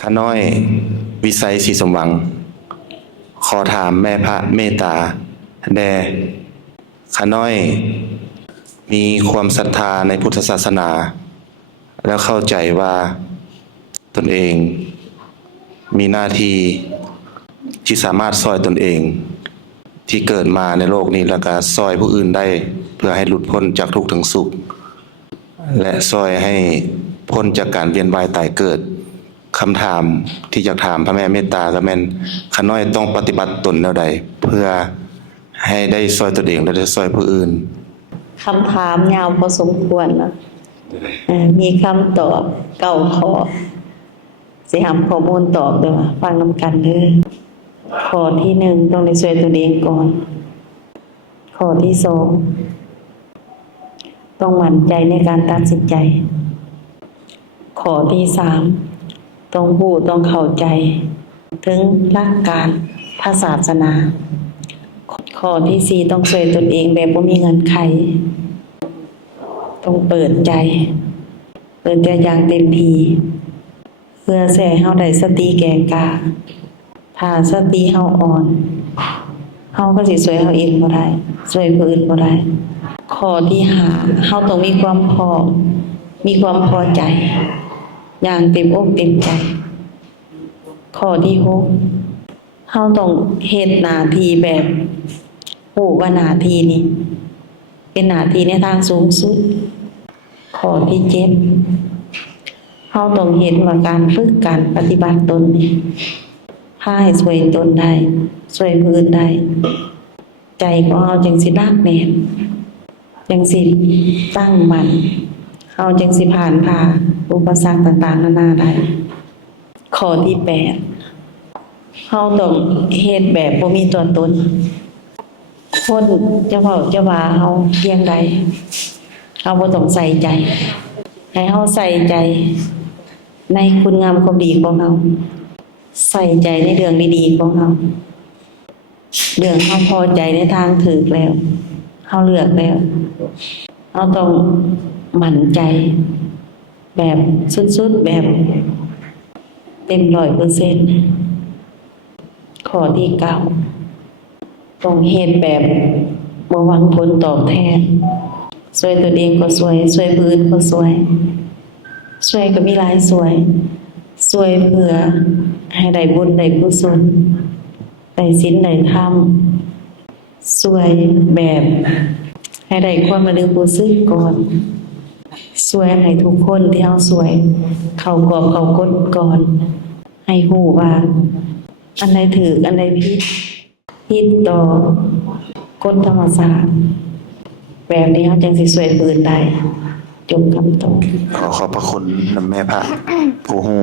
ข้าน้อยวิสัยศรีสมหวัง ขอถามแม่พระเมตตาแด่ข้าน้อยมีความศรัทธาในพุทธศาสนา แล้วเข้าใจว่าตนเองมีหน้าที่ที่สามารถช่วยตนเองที่เกิดมาในโลกนี้แล้วก็ช่วยผู้อื่นได้เพื่อให้หลุดพ้นจากทุกข์ถึงสุข และช่วยให้พ้นจากการเวียนว่ายตายเกิดคำถามที่จะถามพระแม่เมตตาก็แม่นข้าน้อยต้องปฏิบัติตนแนวใดเพื่อให้ได้ช่วยตนเองและได้ช่วยผู้อื่นคำถามยาวพอสมควรนะมีคำตอบเก้าข้อสิหำข้อมูลตอบด้วยว่าฟังนำกันเด้อข้อที่หนึ่งต้องได้ช่วยตัวเองก่อนข้อที่สองต้องมั่นใจในการตัดสินใจข้อที่สามต้องรู้ต้องเข้าใจถึงหลักการพระศาสนาข้อที่สี่ต้องช่วยตนเองแบบบ่มีเงินไขต้องเปิดใจอย่างเต็มที่เพื่อแส่เฮาได้สติแก่กล้าถ้าสติเฮาอ่อนเฮาก็สิช่วยเฮาเองบ่ได้ช่วยผู้อื่นบ่ได้ข้อที่ห้าเฮาต้องมีความพร้อมมีความพอใจอย่างเต็มอกเต็มใจข้อที่หกเฮาต้องเฮ็ดหน้าที่แบบรู้ว่าหน้าที่นี้เป็นหน้าที่ในทางสูงสุดข้อที่เจ็ดเฮาต้องเห็นว่าการฝึกการปฏิบัติตนนี้พาให้ช่วยตนได้ช่วยผู้อื่นได้ใจของเฮาจึงสิรักแน่นจังสิตั้งมั่นเฮาจึงสิผ่านอุปสรรคต่างๆนานาได้ข้อที่แปดเฮาต้องเฮ็ดแบบบ่มีตัวตนคนจะเว้าจะว่าเฮาเพียงใดเฮาบ่ต้องใส่ใจให้เฮาใส่ใจในคุณงามความดีของเฮาใส่ใจในเรื่องดีๆของเฮาเรื่องเฮาพอใจในทางถูกแล้วเฮาเลือกแล้วเฮาต้องมั่นใจแบบสุดๆแบบเต็ม 100% ข้อที่เก้าต้องเฮ็ดแบบบ่หวังผลตอบแทนช่วยตัวเองก็ช่วยผู้อื่นก็ช่วยก็มีหลายช่วยเพื่อให้ได้บุญได้กุศลได้ศีลได้ธรรมช่วยแบบให้ได้ความระลึกรู้สึกก่อนช่วยให้ทุกคนที่เฮาช่วยเข้ากรอบเข้ากฎก่อนให้รู้ว่าอันใดถูกอันใดผิดต่อกฎธรรมชาติแบบนี้เฮาจึงสิช่วยผู้อื่นได้จบคำตอบขอบพระคุณแม่พระผู้ฮู้